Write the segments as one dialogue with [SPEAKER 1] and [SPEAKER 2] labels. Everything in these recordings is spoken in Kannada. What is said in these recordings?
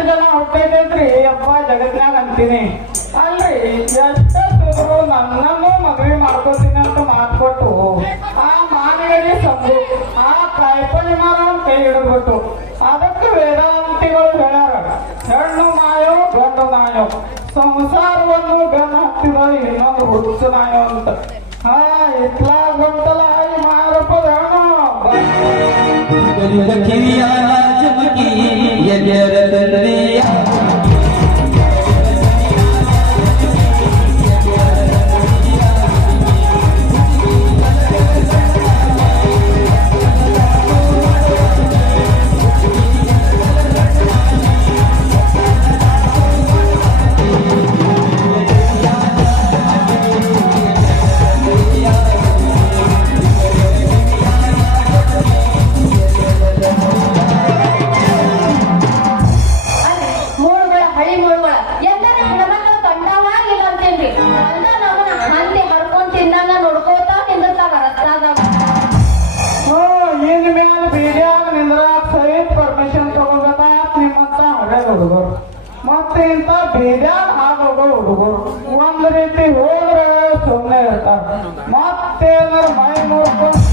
[SPEAKER 1] ಎಷ್ಟು ಜನ ಹುಟ್ಟೈತೈತ್ರಿ ಅಪ್ಪ ಜಗತ್ನಾಗ ಅಂತೀನಿ. ಅಲ್ರಿ, ಎಷ್ಟೊತ್ತಿದ್ರು ನನ್ನನ್ನು ಮದ್ವೆ ಮಾಡ್ಕೊತೀನಿ ಅಂತ ಮಾತ್ಕೊಟ್ಟು ಆ ಮಾನವರಿಗೆ ಸಂದು ಆ ಕಾಯಿಪಲ್ಲೆ ಮರ ಕೈ ಹಿಡಿದ್ಬಿಟ್ಟು ಅದಕ್ಕೆ ವೇದಾಂತಿಗಳು ಹೇಳ್ಯಾರ, ಹೆಣ್ಣು ನಾಯೋ ಗಂಡು ನಾಯೋ, ಸಂಸಾರವನ್ನು ಗಂಡ ಹತ್ತಿದ ಇನ್ನೊಂದು ಹುಚ್ಚು ನಾಯೋ ಅಂತ. ಹಾ ಇತ್ಲಾಗ ಬಂತಲ್ಲ, ಈ ಮಾರಪ್ಪದ ಹೆಣ್ಣು.
[SPEAKER 2] ಕಿವಿಯ
[SPEAKER 1] ಬೀದ್ಯಾಗ ಹಾಗೋಗೋ ಹುಡುಗರು. ಒಂದ್ ರೀತಿ ಹೋದ್ರೆ ಸುಮ್ಮನೆ ಇರ್ತಾರ. ಮತ್ತೇನಾರ ಮೈ ಮುರ್ಕೊಂತ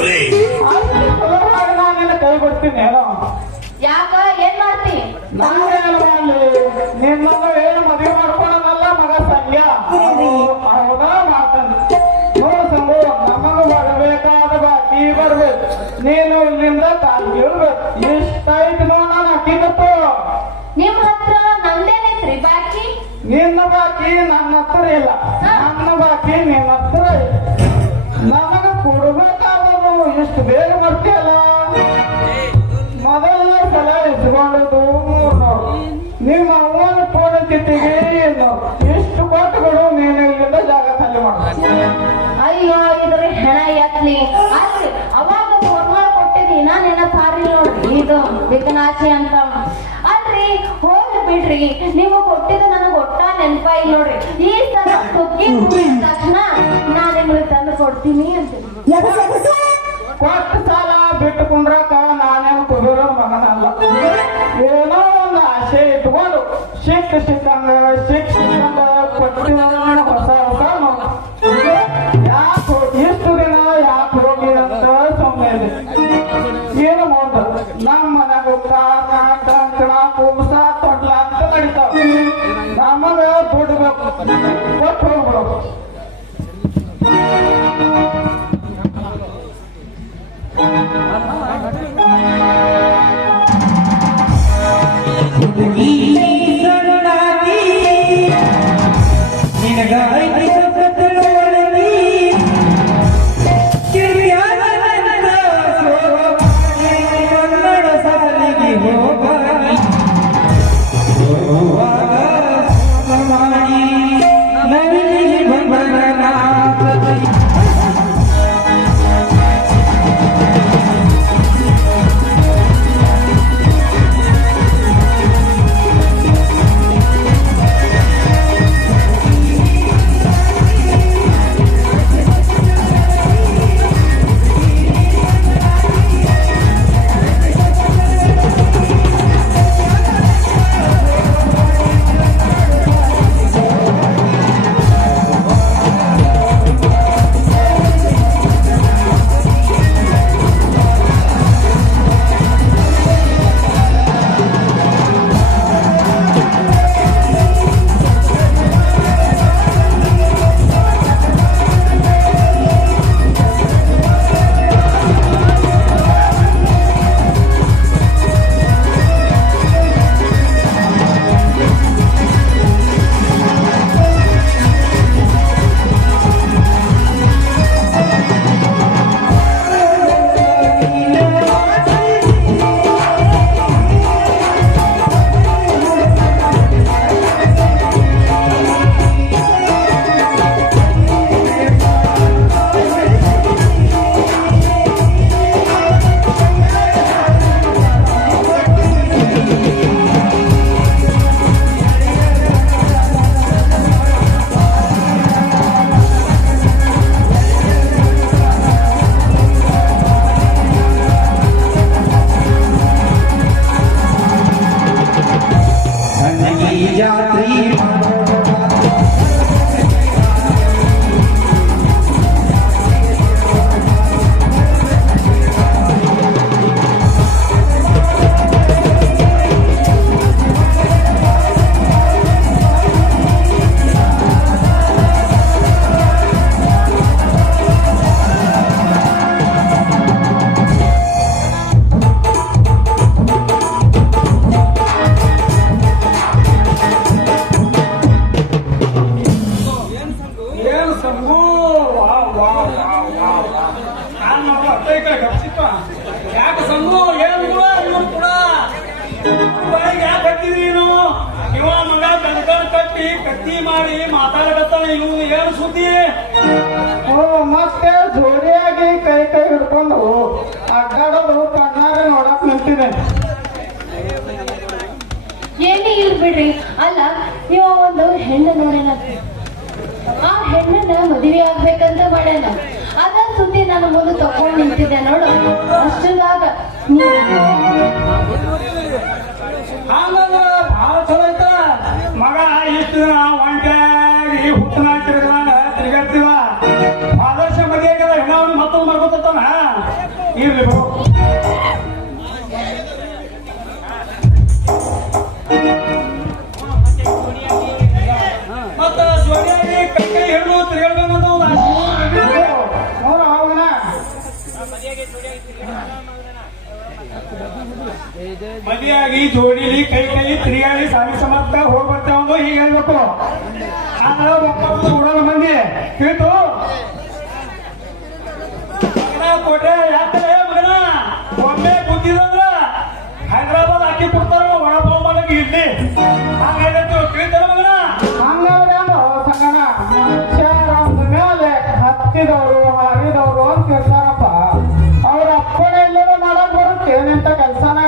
[SPEAKER 3] ಅಲ್ಲಿ ನಾನು
[SPEAKER 1] ನಿನ್ನ ಕೈ ಬಿಡ್ತೀನಿ ಏನೋ
[SPEAKER 3] ಯಾಕ ಏನ್ ಮಾಡ್ತಿ?
[SPEAKER 1] ನಾವೇನು ಮಾಡ್ಲಿ ನಿನ್ನನ್ನು ಏನು ಮದುವೆ ಮಾಡ್ಕೊಳೋದಲ್ಲ ಮಗ ಸಂಗ್ಯ ಹೌದಾ ನೋಡು ಸಂಗು ನಮಗ ಬರಬೇಕಾದ ಬಾಕಿ ಬರ್ಬೇಕು ನೀನು ಇಲ್ಲಿಂದ ತಾನು ಇರ್ಬೇಕು ಇಷ್ಟೈತಿ ನೋಡ ನಾನು ಹಾಕಿದಪ್ಪ
[SPEAKER 3] ನಿಮ್ ಹತ್ರ ನಂದೇನೈತ್ರಿ ಬಾಕಿ?
[SPEAKER 1] ನಿನ್ನ ಬಾಕಿ ನನ್ನ ಹತ್ರ ಇಲ್ಲ ಮೊದಲನೇ ಸಲ ಮೂರ್ನೂರು ನಿಮ್ಮ ಅವನ ಫೋನ್ ತಿಟ್ಟಿಗೆ ಎಷ್ಟು ಇಷ್ಟು ಕೊಟ್ಟುಗಳು ನೀನು ಇಲ್ಲಿಂದ ಜಾಗ ಖಾಲಿ ಮಾಡ
[SPEAKER 3] ಅಯ್ಯೋ ಇದ್ರ ಹೆಣ ಎತ್ಲಿ ಅವಾಗ ಫೋರ್ಮಾಳ ಕೊಟ್ಟಿದ್ದಿ ನಾನು ನೆನಪ್ ಹಾರಿಲ್ಲ ನೋಡ್ರಿ. ಇದು ವಿಕನಾಚಿ ಅಂತ. ಅಲ್ರಿ ಹೋಗಿ ಬಿಡ್ರಿ. ನೀವು ಕೊಟ್ಟಿದ್ದು ನನಗೆ ಒಟ್ಟ ನೆನಪ ಇಲ್ಲ ನೋಡ್ರಿ. ಈ ಸಲ ತಕ್ಷಣ ನಾನು ನಿಮ್ಗೆ ತಂದು ಕೊಡ್ತೀನಿ ಅಂತ
[SPEAKER 1] ಕೊಟ್ಟ ಸಾಲ ಬಿಟ್ಟು ಕುಂಡ್ರಕ ನಾನೇನು ಕುದುರೋ ಮಗನಲ್ಲ. ಏನೋ ಒಂದು ಆಸೆ ಇಟ್ಕೊಂಡು ಸಿಕ್ಕ ಸಿಕ್ಕಂಗ ಸಿಕ್ಕ ಸಿಕ್ಕಂಗ ಕೊಟ್ಟಿನ ಹೊಸ ಹೊಸ ಯಾಕೆ ಇಷ್ಟು ದಿನ ಯಾಕೆ ಹೋಗಿ ಅಂತ ಸುಮ್ಮನೆ ಏನು ಮುಂದ ನಮ್ಮ ಗೊತ್ತಾ ಕಾರಣ ಕಂಕಣ ಕುಂಬಸ ಕೊಡ್ಲ ಅಂತ ನಡೀತಾವ. ನಮಗ ದುಡ್ಡು ಕೊಟ್ಟು ಹೋಗ್ಬಿಡೋದು ಜಾತ್ರಿ ಕೈ ಕೈ ಹಿಡ್ಕೊಂಡು ಅಡ್ಡಾಡೋದು ಕಣ್ಣಾರೆ ನೋಡಕ್ ನಿಂತೀನಿ
[SPEAKER 3] ಎಲ್ಲಿ ಬಿಡ್ರಿ? ಅಲ್ಲ ನೀವು ಒಂದು ಹೆಣ್ಣು ನೋಡಿನ ಆ ಹೆಣ್ಣನ್ನ ಮದುವೆ ಆಗ್ಬೇಕಂತ ಮಾಡ್ಯಾನ ಅದ ಸುದ್ದಿ ನಾನು ಮುಂದೆ ತಕೊಂಡ್ ನಿಂತಿದ್ದೆ ನೋಡು. ಅಷ್ಟದಾಗ
[SPEAKER 2] ಹಂಗಂದ್ರ ಭಾಳ ಚಲೋ ಐತ. ಮಗ ಇಷ್ಟು ದಿನ ಮದುವೆಯಾಗಿ ಜೋಡಿಲಿ ಕೈ ಕೈ ತಿರುಗಾಡಿ ಸಾಲಿ ಸಮರ್ಥ ಹೋಗಿ ಬರ್ತಾವ ಹೀಗೆ ಹೇಳ್ಬೇಕು ಆದ್ರೆ ಒಬ್ಬೊಬ್ರು ನೋಡೋಣ ಮಂದಿ ತಿಳಿತು ಕೋಟೆ ಯಾಕೆ ಮಗನ? ಒಮ್ಮೆ ಕೂತಿದಂದ್ರ ಹೈದರಾಬಾದ್ ಹಾಕಿ ಕೊಡ್ತಾರ ಒಳಪಾವ್ ಮಾಡಕ್ಕೆ ಇಡ್ಲಿ ಹಂಗಾಯ್ತು ತಿಳಿತಾರ ಮಗನ?
[SPEAKER 1] ಸಂಗಣ ಮೇಲೆ ಹತ್ತಿದವರು, ಹರಿದವರು ಅಂತ ಇರ್ತಾರಪ್ಪ ಅವ್ರ ಅಪ್ಪನೇ ಇಲ್ಲದ ಮಾಡಕ್ ಬರುತ್ತೆ. ಏನಂತ ಕೆಲ್ಸನ?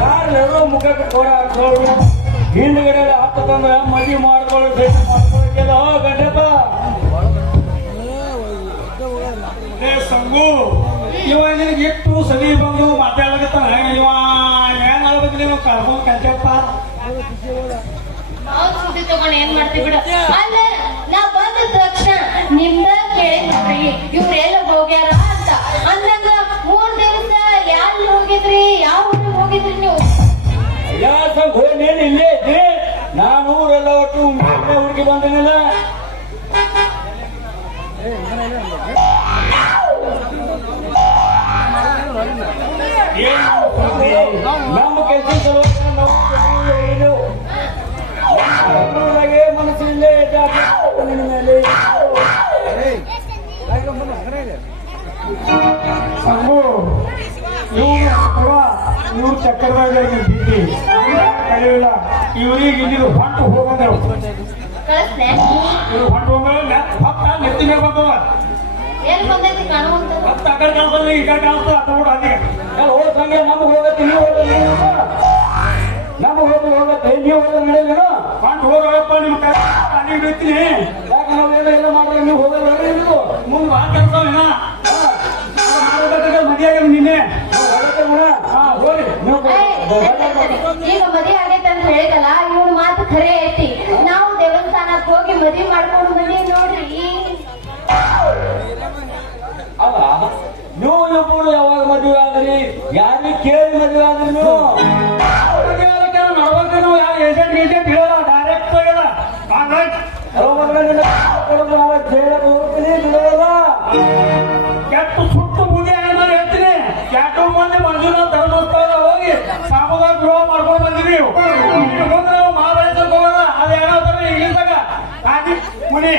[SPEAKER 2] ಯಾರು ಮುಖಕ್ಕೆ ಕೊಡ ಹಾಕೋರು ಹಿಂದ್ಗಡೆ ಹತ್ತಂದ್ರೆ ಮದಿ ಮಾಡ್ಕೊಳ್ಳೋ ಮಾಡ್ಕೊಳ್ಳೋಕೆಲ್ಲ ಗಂಡಪ್ಪ. ಸಂಗು ಇವ ನಿನಗೆ ಎಷ್ಟು ಸದಿ ಬಂದು ಮಾತಾಡ್ಲಕತ್ತಾನ ಇವ ಏನ್ ಹೇಳ್ಬೇಕು ನೀವು ಕರ್ಕೊಂಡ್ ಕಂಚಪ್ಪ
[SPEAKER 3] ಅವ್ರ್ ಸುದ್ದಿ ತಗೊಂಡ್ ಏನ್ ಮಾಡ್ತೀವಿ ಬಿಡ. ಅಲ್ಲ ನಾ ಬಂದ ತಕ್ಷಣ ನಿಮ್ದ ಕೇಳಿ ಇವ್ರ
[SPEAKER 2] ಬಂದನಿಲ್ಲ? ನಮ್ಮ ಕೆಲಸ ಸಲುವಾಗಿ ಮನಸ್ಸಿಲ್ಲೇ ನಿನ್ನ ಮೇಲೆ. ಇವ್ರು ಚಕ್ಕರದಾಗ ಬಿದ್ದಿ ಕಳೆಯಿಲ್ಲ ಇವ್ರಿಗೆ ಇಲ್ಲಿ ಹೊಂಟು ಹೋಗೋದೇವು ಇವ್ರು ಹೊಂಟು ಹೋಗೋದು ಭಕ್ತ ನೆತ್ತಿ ಮೇಲೆ ಬಂದವ
[SPEAKER 3] ಎಲ್ಲಿ ಬಂದೈತಿ ಕಾಣುವಂತ
[SPEAKER 2] ಭಕ್ತ ಆ ಕಡೆ ಕಾಣಿಸ್ತದೆ ಈ ಕಡೆ ಕಾಣಿಸ್ತದೆ ಅದು ಕೂಡ ಅದೇ ಹೋದ ಸಂಗೆ ನಮ್ಗೆ ಹೋಗತ್ತೆ ನೀವು ಹೋಗೋದು ನಮ್ಗೆ ಹೋಗಿ ಹೋಗತ್ತೆ ನೀವು ನಡೆಯಲ್ಲ ಹೊಂಟು ಹೋಗಪ್ಪ ನಿಮ್ಮ ಕೈ ಅಲ್ಲಿ ಯಾಕೆ ಎಲ್ಲ ಮಾಡಿದ್ರೆ ನೀವು ಹೋಗಲ್ಲ ಇದು ಮುಂದೆ ಕೆಲಸ ಏನ ಮದುವೆ ನಿನ್ನೆ ಹೋಗಿ ನೀವು
[SPEAKER 3] ಈಗ ಮದುವೆ ಆಗೈತೆ ಅಂತ ಹೇಳಿದಲ್ಲ ಇವ್ನ ಮಾತು ಖರೆ ಐತಿ. ನಾವು ಹೋಗಿ ಮದುವೆ ಮಾಡ್ಕೊಂಡು ಬನ್ನಿ ನೋಡ್ರಿ
[SPEAKER 2] ಅಲ್ಲ ನೀವು ಇಬ್ಬರು ಯಾವಾಗ ಮದುವೆ ಆದ್ರಿ? ಯಾರಿಗೆ ಕೇಳಿ ಮದುವೆ ಆದ್ರಿ ನೀವು? ಏಜೆಂಟ್ ಏಜೆಂಟ್ ಹೇಳಲ್ಲ ಡೈರೆಕ್ಟ್ ಹೇಳ ಕೆಟ್ಟು ಸುಟ್ಟು ಬುದ್ಧಿ ಆದ್ಮೇಲೆ ಹೇಳ್ತೀನಿ. ಕೆಟ್ಟು ಮಂದಿ ಮಂಜುನಾಥ್ ಧರ್ಮಸ್ಥಳ ಹೋಗಿ ಸಾಮುದಾಯಿಕ ಗೃಹ ಮಾಡ್ಕೊಂಡು ಮುಂದೆ ನಾವು. ಮುನಿ.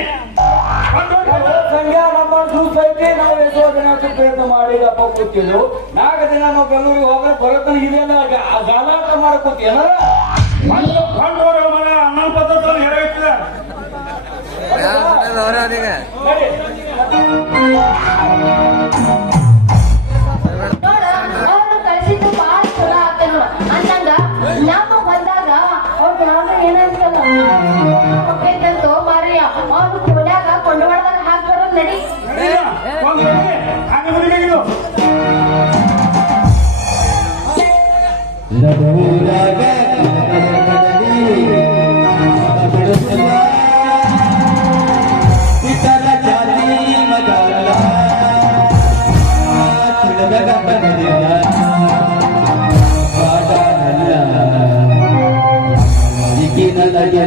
[SPEAKER 4] ಸಂಖ್ಯಾ ನಮ್ಮ ಸೊಸೈಟಿ ನಾವು ಎಷ್ಟೋ ದಿನ ಪ್ರಯತ್ನ ಮಾಡಿ ಅಪ್ಪ ಕೂತಿದ್ದು ನಾಲ್ಕು ದಿನ ನಾವು ಬೆಂಗಳೂರಿಗೆ ಹೋಗ್ರೆ ಬರೋತನ ಇದೆಲ್ಲ ಗಲಾಟ
[SPEAKER 2] ಕಂಡು ಮಗ ಅನ್ನ ಪದ್ಧತಿ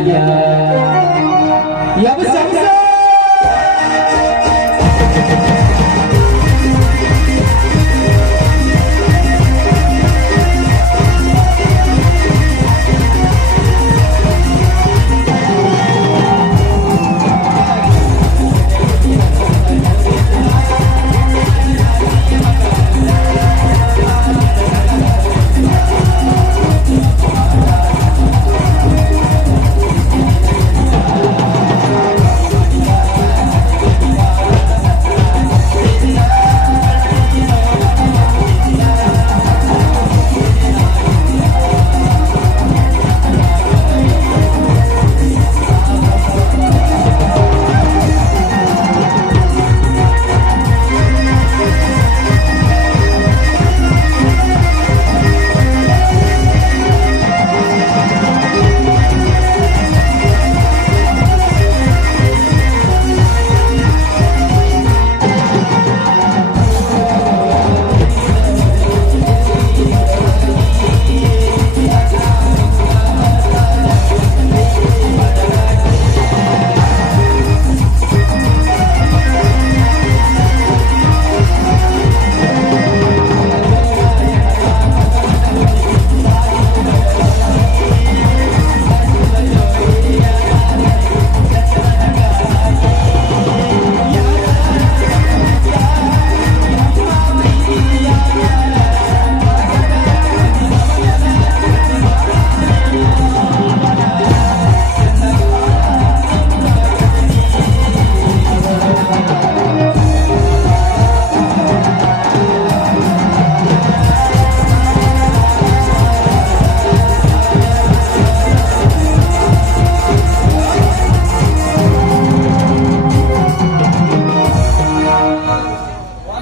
[SPEAKER 4] yeah.